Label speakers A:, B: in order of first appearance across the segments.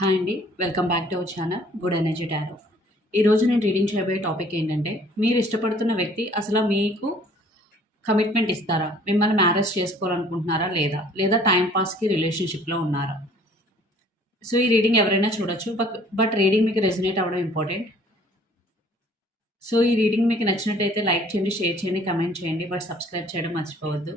A: Hi అండి welcome back to our channel good energy tarot. ఈరోజు నేను రీడింగ్ చేయబోయే టాపిక్ ఏంటంటే మీరు ఇష్టపడుతున్న వ్యక్తి అసలు మీకు కమిట్మెంట్ ఇస్తారా? మిమ్మల్ని మ్యారేజ్ చేసుకోవాలనుకుంటున్నారా లేదా? లేదా టైంపాస్కి రిలేషన్షిప్లో ఉన్నారా? సో ఈ రీడింగ్ ఎవరైనా చూడొచ్చు బట్ బట్ రీడింగ్ మీకు రెజినేట్ అవ్వడం ఇంపార్టెంట్ సో ఈ రీడింగ్ మీకు నచ్చినట్టయితే లైక్ చేయండి షేర్ చేయండి కమెంట్ చేయండి బట్ సబ్స్క్రైబ్ చేయడం మర్చిపోవద్దు.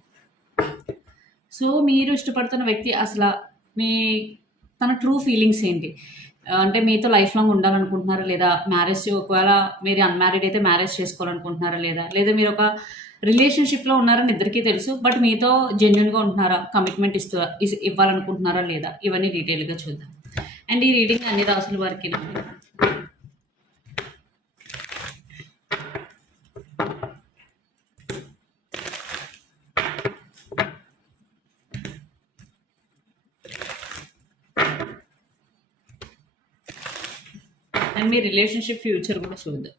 A: సో మీరు ఇష్టపడుతున్న వ్యక్తి అసలు మీ తన ట్రూ ఫీలింగ్స్ ఏంటి? అంటే మీతో లైఫ్ లాంగ్ ఉండాలనుకుంటున్నారా లేదా మ్యారేజ్ ఒకవేళ మీరు అన్మ్యారీడ్ అయితే మ్యారేజ్ చేసుకోవాలనుకుంటున్నారా లేదా? లేదా మీరు ఒక రిలేషన్షిప్లో ఉన్నారని ఇద్దరికీ తెలుసు బట్ మీతో జెన్యున్గా ఉంటున్నారా? కమిట్మెంట్ ఇస్తూ ఇస్- ఇవ్వాలనుకుంటున్నారా లేదా? ఇవన్నీ డీటెయిల్గా చూద్దాం. అండ్ ఈ రీడింగ్ అన్ని రాసుల వారికి అండ్ మీ రిలేషన్షిప్ ఫ్యూచర్ కూడా చూద్దాం.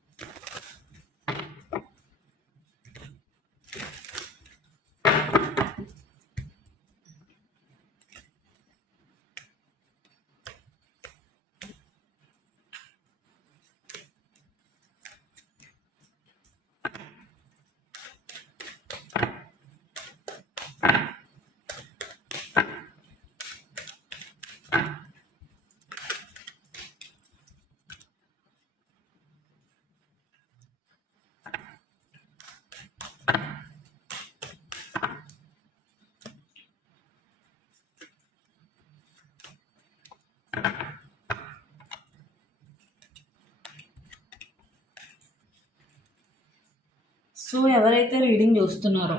A: సో ఎవరైతే రీడింగ్ చూస్తున్నారో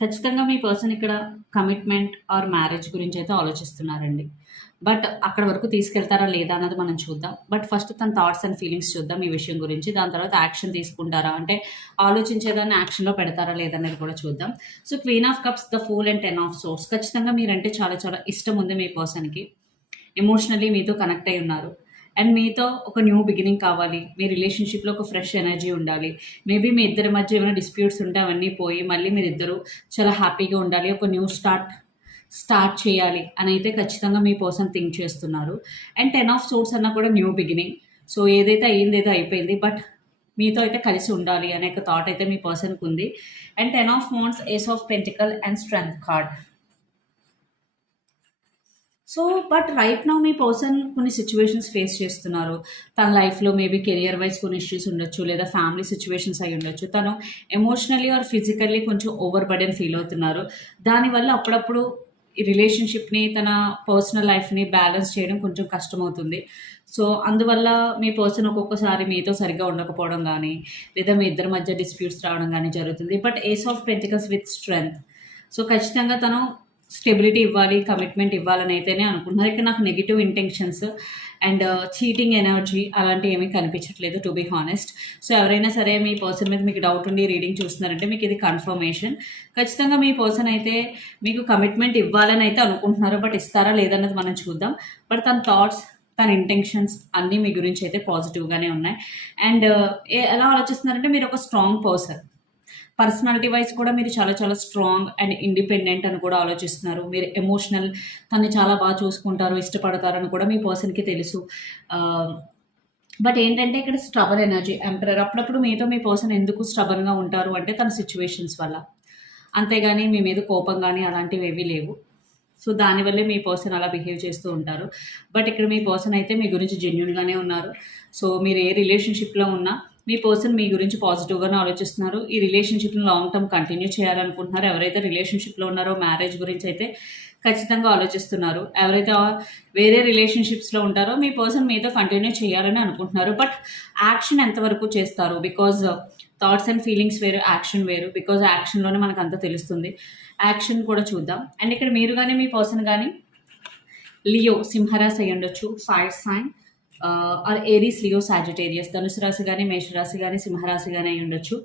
A: ఖచ్చితంగా మీ పర్సన్ ఇక్కడ కమిట్మెంట్ ఆర్ మ్యారేజ్ గురించి అయితే ఆలోచిస్తున్నారండి. బట్ అక్కడ వరకు తీసుకెళ్తారా లేదా అన్నది మనం చూద్దాం. బట్ ఫస్ట్ తన థాట్స్ అండ్ ఫీలింగ్స్ చూద్దాం ఈ విషయం గురించి. దాని తర్వాత యాక్షన్ తీసుకుంటారా? అంటే ఆలోచించేదాన్ని యాక్షన్లో పెడతారా లేదనేది కూడా చూద్దాం. So queen of cups the fool and ten of swords. ఖచ్చితంగా మీరంటే చాలా చాలా ఇష్టం ఉంది మీ పర్సన్కి. ఎమోషనల్లీ మీతో కనెక్ట్ అయి ఉన్నారు. అండ్ మీతో ఒక న్యూ బిగినింగ్ కావాలి. మీ రిలేషన్షిప్లో ఒక ఫ్రెష్ ఎనర్జీ ఉండాలి. మేబీ మీ ఇద్దరి మధ్య ఏమైనా డిస్ప్యూట్స్ ఉంటే అవన్నీ పోయి మళ్ళీ మీరు ఇద్దరు చాలా హ్యాపీగా ఉండాలి. ఒక న్యూ స్టార్ట్ స్టార్ట్ చేయాలి అని అయితే ఖచ్చితంగా మీ పర్సన్ థింక్ చేస్తున్నారు. అండ్ టెన్ ఆఫ్ సోర్స్ అన్న కూడా న్యూ బిగినింగ్ సో ఏదైతే అయ్యింది అయిపోయింది. బట్ మీతో అయితే కలిసి ఉండాలి అనే ఒక థాట్ అయితే మీ పర్సన్కి ఉంది. And ten of wands ace of pentacle and strength card so but right now me person కొన్ని సిచ్యువేషన్స్ ఫేస్ చేస్తున్నారు. తన లైఫ్లో మేబీ కెరియర్ వైజ్ కొన్ని ఇష్యూస్ ఉండొచ్చు లేదా ఫ్యామిలీ సిచ్యువేషన్స్ అయి ఉండొచ్చు. తను ఎమోషనల్లీ ఆర్ ఫిజికల్లీ కొంచెం ఓవర్ బర్డెన్ ఫీల్ అవుతున్నారు. దానివల్ల అప్పుడప్పుడు ఈ రిలేషన్షిప్ని తన పర్సనల్ లైఫ్ని బ్యాలెన్స్ చేయడం కొంచెం కష్టమవుతుంది. సో అందువల్ల మీ పర్సన్ ఒక్కొక్కసారి మీతో సరిగ్గా ఉండకపోవడం కానీ లేదా మీ ఇద్దరి మధ్య డిస్ప్యూట్స్ రావడం కానీ జరుగుతుంది. But ace of pentacles with strength so ఖచ్చితంగా తను స్టెబిలిటీ ఇవ్వాలి కమిట్మెంట్ ఇవ్వాలని అయితేనే అనుకుంటున్నారు. ఇక్కడ నాకు negative intentions and cheating energy అలాంటివి ఏమీ కనిపించట్లేదు టు బీ హానెస్ట్ సో ఎవరైనా సరే మీ పర్సన్ మీద మీకు డౌట్ ఉండి రీడింగ్ చూస్తున్నారంటే మీకు ఇది కన్ఫర్మేషన్ ఖచ్చితంగా మీ పర్సన్ అయితే మీకు కమిట్మెంట్ ఇవ్వాలని అయితే అనుకుంటున్నారు బట్ ఇస్తారా లేదన్నది మనం చూద్దాం. బట్ తన థాట్స్ తన ఇంటెన్షన్స్ అన్నీ మీ గురించి అయితే పాజిటివ్గానే ఉన్నాయి. అండ్ uh, ఎలా ఆలోచిస్తున్నారంటే మీరు ఒక స్ట్రాంగ్ పర్సన్ పర్సనాలిటీ వైజ్ కూడా మీరు చాలా చాలా స్ట్రాంగ్ అండ్ ఇండిపెండెంట్ అని కూడా ఆలోచిస్తున్నారు. మీరు ఎమోషనల్ తను చాలా బాగా చూసుకుంటారు ఇష్టపడతారని కూడా మీ పర్సన్కి తెలుసు. బట్ ఏంటంటే ఇక్కడ స్ట్రబన్ ఎనర్జీ ఎంపరర్ అప్పుడప్పుడు మీతో మీ పర్సన్ ఎందుకు స్ట్రబన్గా ఉంటారు అంటే తన సిచ్యువేషన్స్ వల్ల. అంతేగాని మీ మీద కోపం కానీ అలాంటివి ఏవీ లేవు. సో దానివల్లే మీ పర్సన్ అలా బిహేవ్ చేస్తూ ఉంటారు. బట్ ఇక్కడ మీ పర్సన్ అయితే మీ గురించి జెన్యున్గానే ఉన్నారు. సో మీరు ఏ రిలేషన్షిప్లో ఉన్నా మీ పర్సన్ మీ గురించి పాజిటివ్గానే ఆలోచిస్తున్నారు. ఈ రిలేషన్షిప్ని లాంగ్ టర్మ్ కంటిన్యూ చేయాలనుకుంటున్నారు. ఎవరైతే రిలేషన్షిప్లో ఉన్నారో మ్యారేజ్ గురించి అయితే ఖచ్చితంగా ఆలోచిస్తున్నారు. ఎవరైతే వేరే రిలేషన్షిప్స్లో ఉంటారో మీ పర్సన్ మీతో కంటిన్యూ చేయాలని అనుకుంటున్నారు. బట్ యాక్షన్ ఎంతవరకు చేస్తారు? బికాజ్ థాట్స్ అండ్ ఫీలింగ్స్ వేరు యాక్షన్ వేరు. బికాజ్ యాక్షన్లోనే మనకు అంతా తెలుస్తుంది. యాక్షన్ కూడా చూద్దాం. అండ్ ఇక్కడ మీరు కానీ మీ పర్సన్ కానీ లియో సింహరాశి అయ్యి ఉండొచ్చు fire sign or Aries Leo Sagittarius ధనుసు రాశి కానీ మేషరాశి కానీ సింహరాశి కానీ అయి ఉండొచ్చు.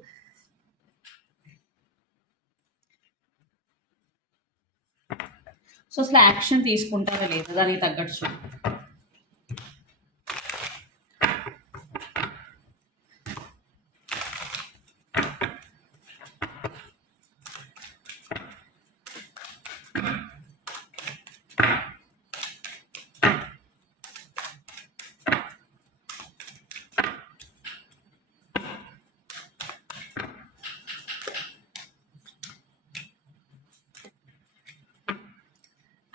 A: సో అసలు యాక్షన్ తీసుకుంటారా లేదా దానికి తగ్గట్టు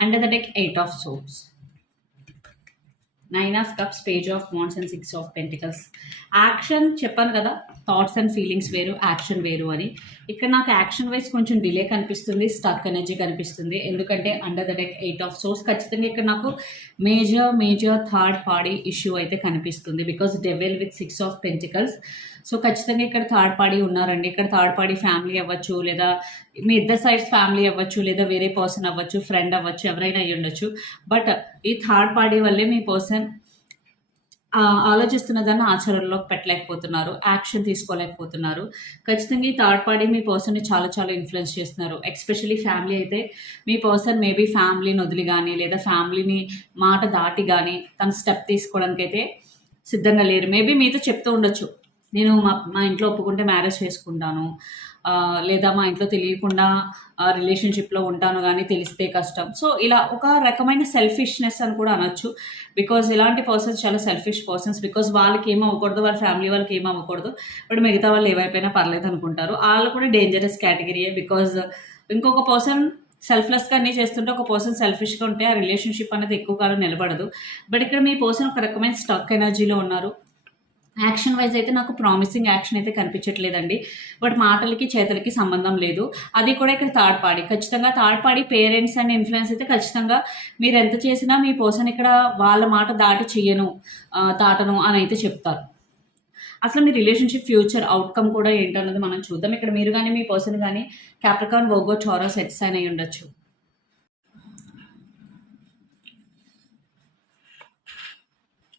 A: Under the deck, Eight of Swords. Nine of cups page of wands and six of pentacles action చెప్పాను కదా థాట్స్ అండ్ ఫీలింగ్స్ వేరు యాక్షన్ వేరు అని. ఇక్కడ నాకు యాక్షన్ వైజ్ కొంచెం డిలే కనిపిస్తుంది స్టక్ ఎనర్జీ కనిపిస్తుంది. ఎందుకంటే under the deck eight of swords ఖచ్చితంగా ఇక్కడ నాకు major major third party issue అయితే కనిపిస్తుంది. Because devil with six of pentacles so ఖచ్చితంగా ఇక్కడ థర్డ్ పార్టీ ఉన్నారండి. ఇక్కడ థర్డ్ పార్టీ ఫ్యామిలీ అవ్వచ్చు లేదా మీ ఇద్దరు సైడ్స్ ఫ్యామిలీ అవ్వచ్చు లేదా వేరే పర్సన్ అవ్వచ్చు ఫ్రెండ్ అవ్వచ్చు ఎవరైనా అయ్యి ఉండొచ్చు బట్ ఈ థర్డ్ పార్టీ వల్లే మీ పర్సన్ ఆలోచిస్తున్న దాన్ని ఆచరణలోకి పెట్టలేకపోతున్నారు యాక్షన్ తీసుకోలేకపోతున్నారు. ఖచ్చితంగా ఈ థర్డ్ పార్టీ మీ పర్సన్ని చాలా చాలా ఇన్ఫ్లుయెన్స్ చేస్తున్నారు. ఎస్పెషలీ ఫ్యామిలీ అయితే మీ పర్సన్ మేబీ ఫ్యామిలీని వదిలి కానీ లేదా ఫ్యామిలీని మాట దాటి కానీ తన స్టెప్ తీసుకోవడానికి అయితే సిద్ధంగా లేరు. మేబీ మీతో చెప్తూ ఉండొచ్చు. నేను మా మా ఇంట్లో ఒప్పుకుంటే మ్యారేజ్ చేసుకుంటాను. లేదా మా ఇంట్లో తెలియకుండా రిలేషన్షిప్లో ఉంటాను కానీ తెలిస్తే కష్టం. సో ఇలా ఒక రకమైన సెల్ఫిష్నెస్ అని కూడా అనొచ్చు. బికాజ్ ఇలాంటి పర్సన్స్ చాలా సెల్ఫిష్ పర్సన్స్ బికాజ్ వాళ్ళకి ఏం అవ్వకూడదు వాళ్ళ ఫ్యామిలీ వాళ్ళకి ఏం అవ్వకూడదు. బట్ మిగతా వాళ్ళు ఏవైపోయినా పర్లేదు అనుకుంటారు. వాళ్ళు కూడా డేంజరస్ కేటగిరీయే బికాజ్ ఇంకొక పర్సన్ సెల్ఫ్లెస్గా అన్నీ చేస్తుంటే ఒక పర్సన్ సెల్ఫిష్గా ఉంటే ఆ రిలేషన్షిప్ అనేది ఎక్కువ కాలం నిలబడదు. బట్ ఇక్కడ మీ పర్సన్ ఒక రకమైన స్టక్ ఎనర్జీలో ఉన్నారు. యాక్షన్ వైజ్ అయితే నాకు ప్రామిసింగ్ యాక్షన్ అయితే కనిపించట్లేదండి. బట్ మాటలకి చేతలకి సంబంధం లేదు. అది కూడా ఇక్కడ థర్డ్ పార్టీ ఖచ్చితంగా third party parents and influence అయితే ఖచ్చితంగా మీరు ఎంత చేసినా మీ పర్సన్ ఇక్కడ వాళ్ళ మాట దాటి చెయ్యను దాటను అని అయితే చెప్తారు. అసలు మీ రిలేషన్షిప్ ఫ్యూచర్ అవుట్కమ్ కూడా ఏంటన్నది మనం చూద్దాం. ఇక్కడ మీరు కానీ మీ పర్సన్ కానీ క్యాప్రికాన్ వోగో చోరా సెట్స్ అని అయి ఉండొచ్చు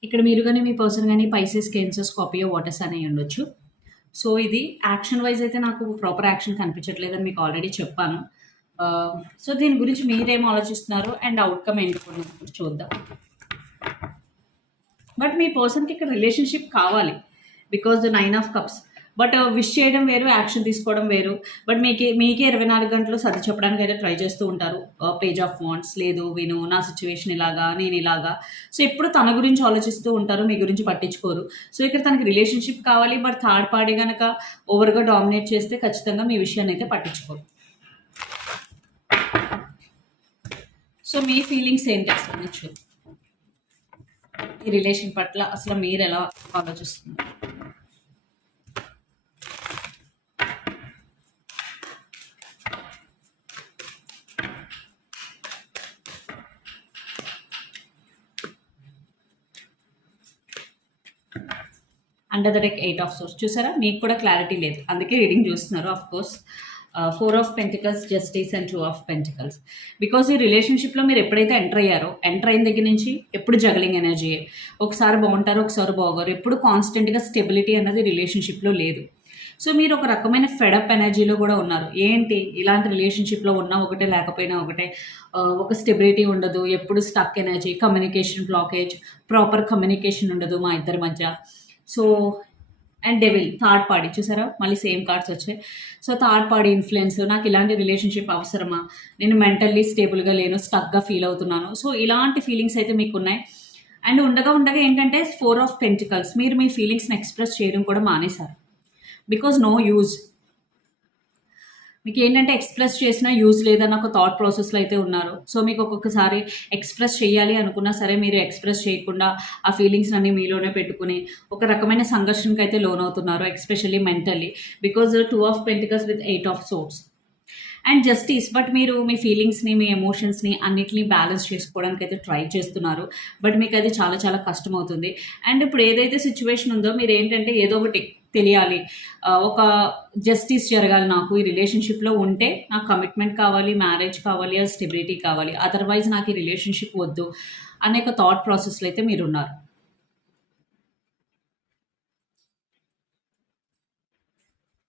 A: ఇక్కడ మీరు కానీ మీ పర్సన్ కానీ పైసెస్ కేన్సర్స్ కాపీ వాటర్స్ అనేవి ఉండొచ్చు. సో ఇది యాక్షన్ వైజ్ అయితే నాకు ప్రాపర్ యాక్షన్ కనిపించట్లేదని మీకు ఆల్రెడీ చెప్పాను. సో దీని గురించి మీరేం ఆలోచిస్తున్నారు? అండ్ అవుట్కమ్ ఏంటి కూడా చూద్దాం. బట్ మీ పర్సన్కి ఇక్కడ రిలేషన్షిప్ కావాలి. Because the nine of cups but wish చేయడం వేరు యాక్షన్ తీసుకోవడం వేరు. బట్ మీకే మీకే ఇరవై నాలుగు గంటలు సర్ది చెప్పడానికి అయితే ట్రై చేస్తూ ఉంటారు. పేజ్ ఆఫ్ వాంట్స్ లేదు విను నా సిచ్యువేషన్ ఇలాగా నేను ఇలాగా. సో ఎప్పుడు తన గురించి ఆలోచిస్తూ ఉంటారు మీ గురించి పట్టించుకోరు. సో ఇక్కడ తనకి రిలేషన్షిప్ కావాలి బట్ థర్డ్ పార్టీ కనుక ఓవర్గా డామినేట్ చేస్తే ఖచ్చితంగా మీ విషయాన్ని అయితే పట్టించుకోరు. సో మీ ఫీలింగ్స్ ఏంటి అసలు చూద్దాం ఈ రిలేషన్ పట్ల అసలు మీరు ఎలా ఆలోచిస్తున్నారు? Under the deck eight of swords చూసారా? మీకు కూడా క్లారిటీ లేదు. అందుకే రీడింగ్ చూస్తున్నారు of course four of pentacles justice and two of pentacles because ఈ రిలేషన్షిప్లో మీరు ఎప్పుడైతే ఎంటర్ అయ్యారో ఎంటర్ అయిన దగ్గర నుంచి ఎప్పుడు జగలింగ్ ఎనర్జీ ఒకసారి బాగుంటారు ఒకసారి బాగోరు. ఎప్పుడు కాన్స్టెంట్గా స్టెబిలిటీ అన్నది రిలేషన్షిప్లో లేదు. సో మీరు ఒక రకమైన ఫెడప్ ఎనర్జీలో కూడా ఉన్నారు. ఏంటి? ఇలాంటి రిలేషన్షిప్లో ఉన్నా ఒకటే లేకపోయినా ఒకటే. Uh, ఒక స్టెబిలిటీ ఉండదు. ఎప్పుడు stuck energy communication blockage proper communication ఉండదు మా ఇద్దరి మధ్య. So and devil third party చూసారా? మళ్ళీ సేమ్ కార్డ్స్ వచ్చాయి. సో థర్డ్ పార్టీ ఇన్ఫ్లుయెన్స్ నాకు ఇలాంటి రిలేషన్షిప్ అవసరమా? నేను మెంటల్లీ స్టేబుల్గా లేను స్టక్గా ఫీల్ అవుతున్నాను. సో ఇలాంటి ఫీలింగ్స్ అయితే మీకు ఉన్నాయి. అండ్ ఉండగా ఉండగా ఏంటంటే ఫోర్ ఆఫ్ పెంటికల్స్ మీరు మీ ఫీలింగ్స్ని ఎక్స్ప్రెస్ చేయడం కూడా మానేశారు. బికాజ్ నో యూజ్ మీకు ఏంటంటే ఎక్స్ప్రెస్ చేసినా యూజ్ లేదన్న ఒక థాట్ ప్రాసెస్లో అయితే ఉన్నారు. సో మీకు ఒక్కొక్కసారి ఎక్స్ప్రెస్ చేయాలి అనుకున్నా సరే మీరు ఎక్స్ప్రెస్ చేయకుండా ఆ ఫీలింగ్స్ అన్ని మీలోనే పెట్టుకుని ఒక రకమైన సంఘర్షణకి అయితే లోన్ అవుతున్నారు especially mentally because two of pentacles with eight of swords and justice but మీరు మీ ఫీలింగ్స్ని మీ ఎమోషన్స్ని అన్నిటిని బ్యాలెన్స్ చేసుకోవడానికి అయితే ట్రై చేస్తున్నారు. బట్ మీకు అది చాలా చాలా కష్టం అవుతుంది అండ్ ఇప్పుడు ఏదైతే సిచ్యువేషన్ ఉందో మీరు ఏంటంటే ఏదో ఒకటి తెలియాలి. ఒక జస్టిస్ జరగాలి నాకు ఈ రిలేషన్షిప్లో ఉంటే నాకు కమిట్మెంట్ కావాలి మ్యారేజ్ కావాలి ఆ స్టెబిలిటీ కావాలి. అదర్వైజ్ నాకు ఈ రిలేషన్షిప్ వద్దు అనే ఒక థాట్ ప్రాసెస్లో అయితే మీరు ఉన్నారు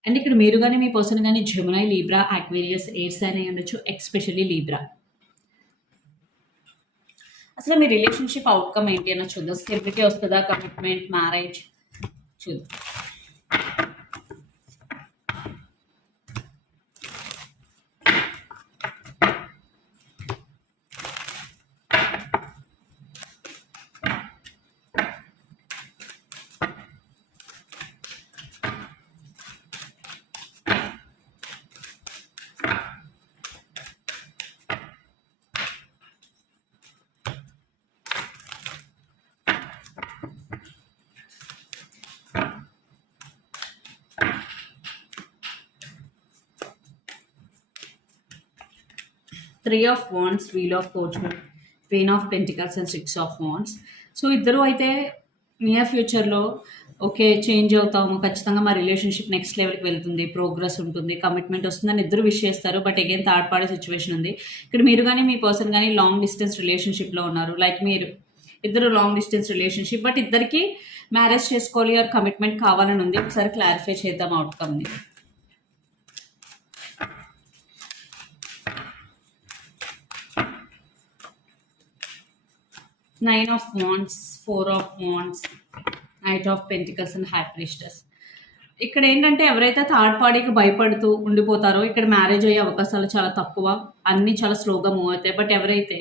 A: అండ్ ఇక్కడ మీరు కానీ మీ పర్సన్ కానీ జమునై లీబ్రా అక్వేరియస్ ఎయిర్స్ అని ఉండొచ్చు ఎక్స్పెషల్లీ లీబ్రా అసలు మీ రిలేషన్షిప్ అవుట్కమ్ ఏంటి అన్న చూద్దాం. స్టెబిలిటీ వస్తుందా కమిట్మెంట్ మ్యారేజ్ చూద్దాం. Thank you. Three of wands wheel of fortune queen of pentacles and six of wands. So ఇద్దరు అయితే నియర్ ఫ్యూచర్లో ఓకే చేంజ్ అవుతాము. ఖచ్చితంగా మా రిలేషన్షిప్ నెక్స్ట్ లెవెల్కి వెళ్తుంది. ప్రోగ్రెస్ ఉంటుంది కమిట్మెంట్ వస్తుందని ఇద్దరు విష్ చేస్తారు. But again third party situation ఉంది. ఇక్కడ మీరు కానీ మీ పర్సన్ కానీ లాంగ్ డిస్టెన్స్ రిలేషన్షిప్లో ఉన్నారు. లైక్ మీరు ఇద్దరు లాంగ్ డిస్టెన్స్ రిలేషన్షిప్ బట్ ఇద్దరికి మ్యారేజ్ చేసుకోవాలి ఆర్ కమిట్మెంట్ కావాలని ఉంది. ఒకసారి క్లారిఫై చేద్దాం అవుట్కమ్ని nine of wands four of wands knight of pentacles and high priestess ఇక్కడ ఏంటంటే ఎవరైతే థర్డ్ పార్టీకి భయపడుతూ ఉండిపోతారో ఇక్కడ మ్యారేజ్ అయ్యే అవకాశాలు చాలా తక్కువ అన్నీ చాలా స్లోగా మూవ్ అవుతాయి. బట్ ఎవరైతే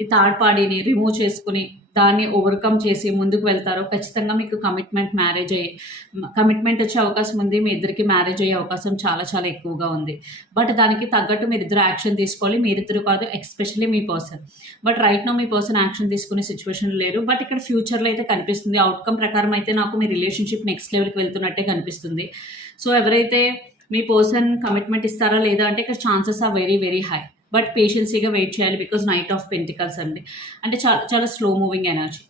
A: ఈ థర్డ్ పార్టీని రిమూవ్ చేసుకుని దాన్ని ఓవర్కమ్ చేసి ముందుకు వెళ్తారో ఖచ్చితంగా మీకు కమిట్మెంట్ మ్యారేజ్ అయ్యి కమిట్మెంట్ వచ్చే అవకాశం ఉంది. మీ ఇద్దరికి మ్యారేజ్ అయ్యే అవకాశం చాలా చాలా ఎక్కువగా ఉంది. బట్ దానికి తగ్గట్టు మీరు ఇద్దరు యాక్షన్ తీసుకోవాలి. మీరిద్దరు కాదు ఎక్స్పెషల్లీ మీ పర్సన్ బట్ రైట్ నో మీ పర్సన్ యాక్షన్ తీసుకునే సిచ్యువేషన్ లేరు బట్ ఇక్కడ ఫ్యూచర్లో అయితే కనిపిస్తుంది. అవుట్కమ్ ప్రకారం అయితే నాకు మీ రిలేషన్షిప్ నెక్స్ట్ లెవెల్కి వెళ్తున్నట్టే కనిపిస్తుంది. సో ఎవరైతే మీ పర్సన్ కమిట్మెంట్ ఇస్తారా లేదా అంటే ఇక్కడ chances are very very high but పేషెన్సీగా wait చేయాలి బికాజ్ నైట్ ఆఫ్ పెంటికల్స్ అండి. అంటే చాలా చాలా slow moving energy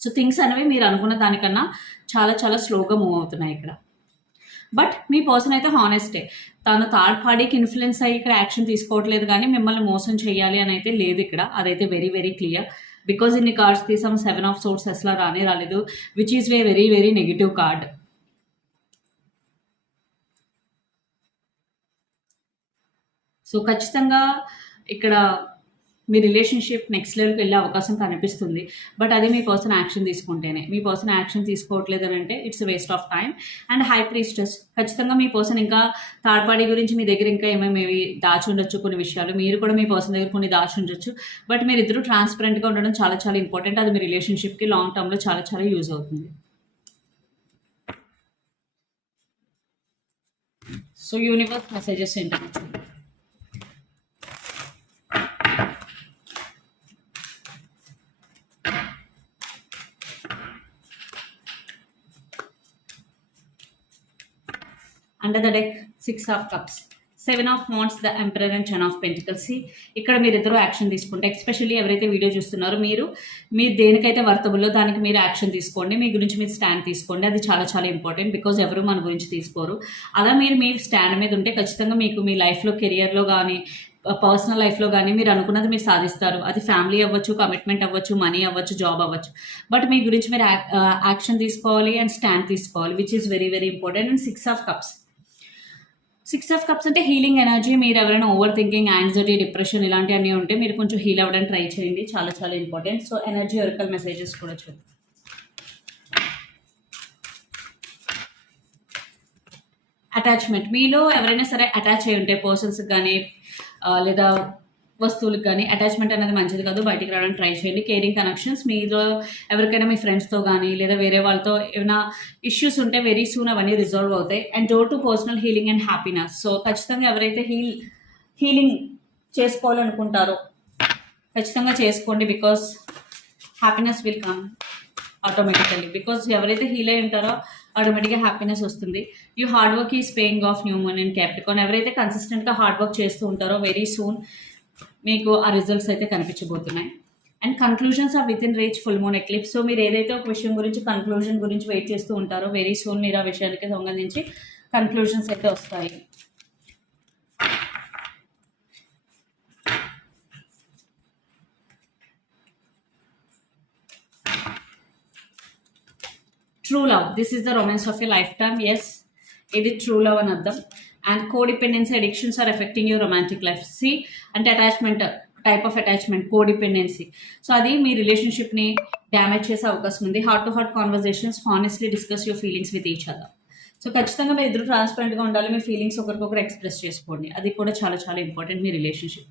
A: so things అనేవి మీరు అనుకున్న దానికన్నా చాలా చాలా స్లోగా మూవ్ అవుతున్నాయి ఇక్కడ. బట్ మీ పర్సన్ అయితే హానెస్టే తను థర్డ్ పార్టీకి ఇన్ఫ్లుయెన్స్ అయ్యి ఇక్కడ యాక్షన్ తీసుకోవట్లేదు కానీ మిమ్మల్ని మోసం చేయాలి అని అయితే లేదు ఇక్కడ. అదైతే వెరీ వెరీ క్లియర్ బికాజ్ ఇన్ని కార్డ్స్ తీసాం సెవెన్ ఆఫ్ సోర్స్ అసలు రానే రాలేదు which is way very very negative card so ఖచ్చితంగా ఇక్కడ మీ రిలేషన్షిప్ నెక్స్ట్ లెవెల్కి వెళ్ళే అవకాశం కనిపిస్తుంది. బట్ అది మీ పర్సన్ యాక్షన్ తీసుకుంటేనే. మీ పర్సన్ యాక్షన్ తీసుకోవట్లేదు అని అంటే it's waste of time and high priestess. ఖచ్చితంగా మీ పర్సన్ ఇంకా థర్డ్ పార్టీ గురించి మీ దగ్గర ఇంకా ఏమేమి దాచి ఉండొచ్చు కొన్ని విషయాలు. మీరు కూడా మీ పర్సన్ దగ్గర కొన్ని దాచి ఉండొచ్చు. బట్ మీరు ఇద్దరు ట్రాన్స్పరెంట్గా ఉండడం చాలా చాలా ఇంపార్టెంట్. అది మీ రిలేషన్షిప్కి లాంగ్ టర్మ్లో చాలా చాలా యూజ్ అవుతుంది. సో యూనివర్స్ మెసేజెస్ ఏంటంటే under the deck six of cups seven of moons the emperor and ten of pentacles ఇక్కడ మీరు ఇద్దరు యాక్షన్ తీసుకుంటే ఎస్పెషల్లీ ఎవరైతే వీడియో చూస్తున్నారో మీరు మీరు దేనికైతే వర్తబుల్లో దానికి మీరు యాక్షన్ తీసుకోండి మీ గురించి మీరు స్టాండ్ తీసుకోండి. అది చాలా చాలా ఇంపార్టెంట్ బికాజ్ ఎవరు మన గురించి తీసుకోరు. అలా మీరు మీ స్టాండ్ మీద ఉంటే ఖచ్చితంగా మీకు మీ లైఫ్లో కెరియర్లో కానీ పర్సనల్ లైఫ్లో కానీ మీరు అనుకున్నది మీరు సాధిస్తారు. అది ఫ్యామిలీ అవ్వచ్చు కమిట్మెంట్ అవ్వచ్చు మనీ అవ్వచ్చు జాబ్ అవ్వచ్చు. బట్ మీ గురించి మీరు యాక్షన్ తీసుకోవాలి అండ్ స్టాండ్ తీసుకోవాలి which is very very important and six of cups six of cups అంటే హీలింగ్ ఎనర్జీ మీరు ఎవరైనా ఓవర్ థింకింగ్ యాంగ్జైటీ డిప్రెషన్ ఇలాంటివన్నీ ఉంటే మీరు కొంచెం హీల్ అవ్వడానికి ట్రై చేయండి. చాలా చాలా important. So energy oracle messages కూడా చూద్దాం. అటాచ్మెంట్ మీలో ఎవరైనా సరే అటాచ్ అయి ఉంటే పర్సన్స్ కానీ లేదా వస్తువులకు కానీ అటాచ్మెంట్ అనేది మంచిది కాదు. బయటికి రావడానికి ట్రై చేయండి. కేరింగ్ కనెక్షన్స్ మీలో ఎవరికైనా మీ ఫ్రెండ్స్తో కానీ లేదా వేరే వాళ్ళతో ఏమైనా ఇష్యూస్ ఉంటే వెరీ సూన్ అవన్నీ రిజాల్వ్ అవుతాయి. And door to personal healing and happiness so ఖచ్చితంగా ఎవరైతే హీల్ హీలింగ్ చేసుకోవాలనుకుంటారో ఖచ్చితంగా చేసుకోండి because happiness will come automatically because ఎవరైతే హీల్ అయి ఉంటారో ఆటోమేటిక్గా హ్యాపీనెస్ వస్తుంది. You hard work is paying off Newman and Capricorn ఎవరైతే కన్సిస్టెంట్గా హార్డ్ వర్క్ చేస్తూ ఉంటారో వెరీ సూన్ మీకు ఆ రిజల్ట్స్ అయితే కనిపించబోతున్నాయి. And conclusions are within reach full moon eclipse so మీరు ఏదైతే ఒక విషయం గురించి కన్క్లూజన్ గురించి వెయిట్ చేస్తూ ఉంటారో వెరీ సూన్ మీరు ఆ విషయానికి సంబంధించి కన్క్లూజన్స్ అయితే వస్తాయి. True love this is the romance of a lifetime yes ఇది ట్రూ లవ్ అని అర్థం. And codependency addictions are affecting your romantic life see అంటే attachment type of attachment codependency so అది మీ రిలేషన్షిప్ని డ్యామేజ్ చేసే అవకాశం ఉంది. Heart to heart conversations honestly discuss your feelings with each other so ఖచ్చితంగా మీరు ఇద్దరు ట్రాన్స్పరెంట్గా ఉండాలి. మీ ఫీలింగ్స్ ఒకరికొకరు ఎక్స్ప్రెస్ చేసుకోండి. అది కూడా చాలా చాలా ఇంపార్టెంట్ మీ రిలేషన్షిప్